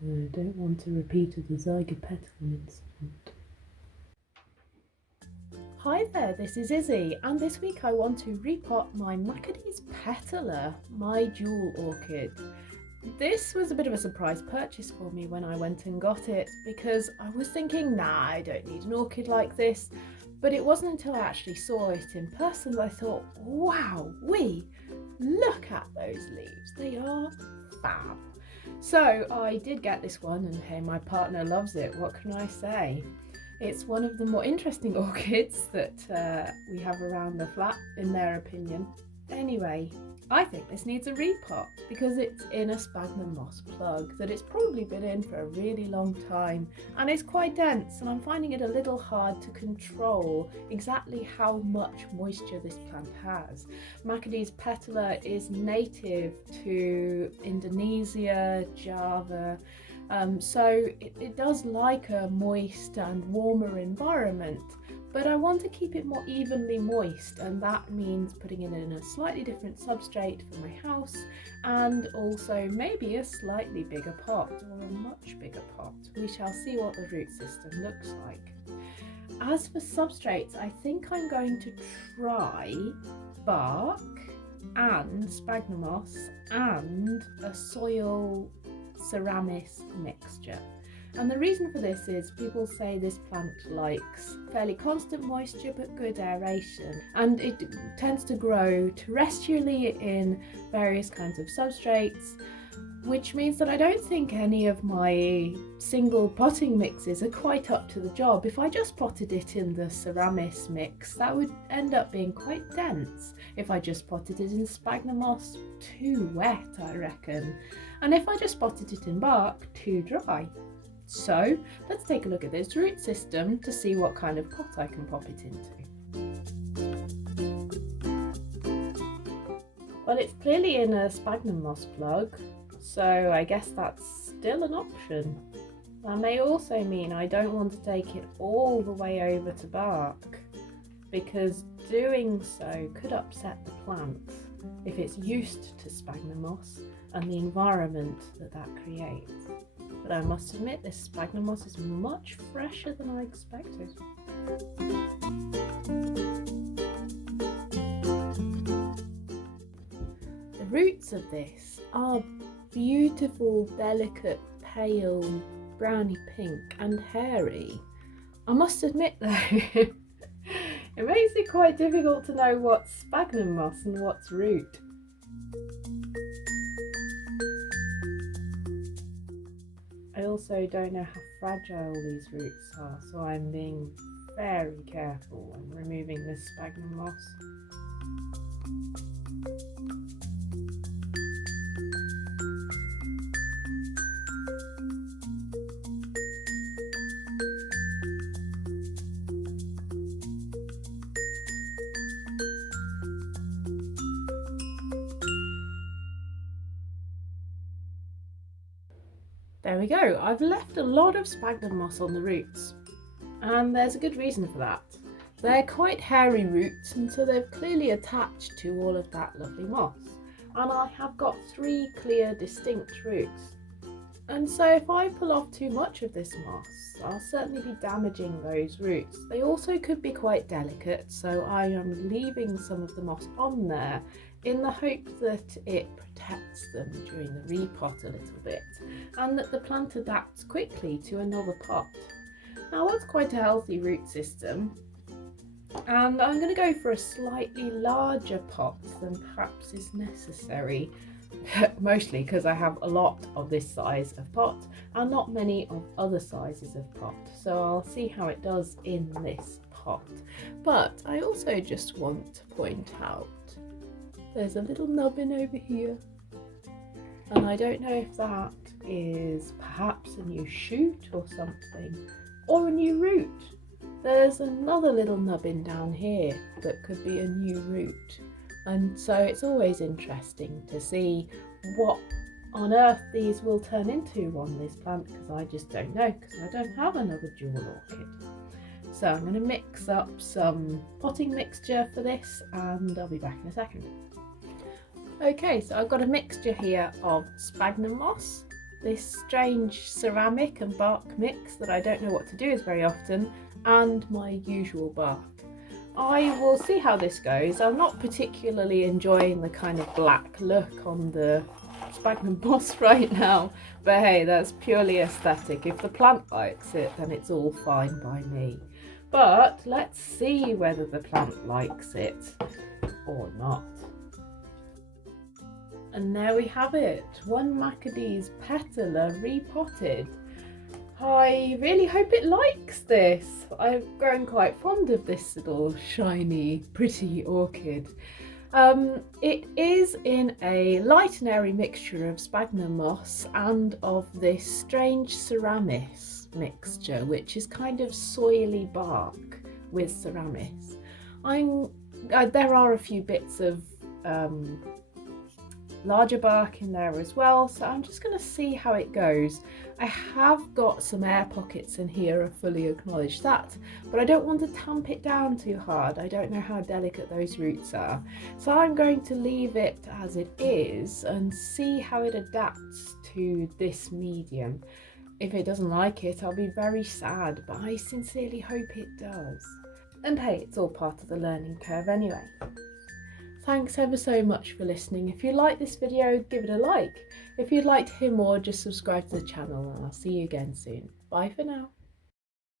I don't want a repeat of the zygopetalum incident. Hi there, this is Izzy, and this week I want to repot my Macodes petola, my jewel orchid. This was a bit of a surprise purchase for me when I went and got it, because I was thinking, nah, I don't need an orchid like this. But it wasn't until I actually saw it in person that I thought, wow, look at those leaves, they are fab. So I did get this one, and hey, my partner loves it, what can I say? It's one of the more interesting orchids that we have around the flat, in their opinion. Anyway, I think this needs a repot because it's in a sphagnum moss plug that it's probably been in for a really long time, and it's quite dense, and I'm finding it a little hard to control exactly how much moisture this plant has. Macodes petola is native to Indonesia, Java, so it does like a moist and warmer environment, but I want to keep it more evenly moist, and that means putting it in a slightly different substrate for my house, and also maybe a slightly bigger pot or a much bigger pot. We shall see what the root system looks like. As for substrates, I think I'm going to try bark and sphagnum moss and a soil seramis mixture. And the reason for this is people say this plant likes fairly constant moisture but good aeration, and it tends to grow terrestrially in various kinds of substrates, which means that I don't think any of my single potting mixes are quite up to the job. If I just potted it in the seramis mix, that would end up being quite dense. If I just potted it in sphagnum moss, too wet, I reckon. And if I just potted it in bark, too dry. So let's take a look at this root system to see what kind of pot I can pop it into. Well, it's clearly in a sphagnum moss plug, so I guess that's still an option. That may also mean I don't want to take it all the way over to bark, because doing so could upset the plant if it's used to sphagnum moss and the environment that creates. But I must admit, this sphagnum moss is much fresher than I expected. The roots of this are beautiful, delicate, pale, browny pink and hairy. I must admit though, it makes it quite difficult to know what's sphagnum moss and what's root. I also don't know how fragile these roots are, so I'm being very careful when removing this sphagnum moss. There we go, I've left a lot of sphagnum moss on the roots, and there's a good reason for that. They're quite hairy roots, and so they've clearly attached to all of that lovely moss. And I have got 3 clear, distinct roots. And so if I pull off too much of this moss, I'll certainly be damaging those roots. They also could be quite delicate, so I am leaving some of the moss on there in the hope that it protects them during the repot a little bit, and that the plant adapts quickly to another pot. Now that's quite a healthy root system, and I'm going to go for a slightly larger pot than perhaps is necessary, mostly because I have a lot of this size of pot and not many of other sizes of pot, so I'll see how it does in this pot. But I also just want to point out there's a little nubbin over here, and I don't know if that is perhaps a new shoot or something, or a new root. There's another little nubbin down here that could be a new root, and so it's always interesting to see what on earth these will turn into on this plant, because I just don't know, because I don't have another jewel orchid. So I'm going to mix up some potting mixture for this, and I'll be back in a second. Okay, so I've got a mixture here of sphagnum moss this strange ceramic and bark mix that I don't know what to do with very often, and my usual bark. I will see how this goes. I'm not particularly enjoying the kind of black look on the sphagnum moss right now, but hey, that's purely aesthetic. If the plant likes it, then it's all fine by me. But let's see whether the plant likes it or not. And there we have it, one Macodes petola repotted. I really hope it likes this. I've grown quite fond of this little shiny, pretty orchid. It is in a light and airy mixture of sphagnum moss and of this strange seramis mixture, which is kind of soily bark with seramis. There are a few bits of larger bark in there as well, so I'm just going to see how it goes. I have got some air pockets in here, I fully acknowledge that, but I don't want to tamp it down too hard. I don't know how delicate those roots are, so I'm going to leave it as it is and see how it adapts to this medium. If it doesn't like it, I'll be very sad, but I sincerely hope it does. And hey, it's all part of the learning curve anyway. Thanks ever so much for listening. If you like this video, give it a like. If you'd like to hear more, just subscribe to the channel, and I'll see you again soon. Bye for now.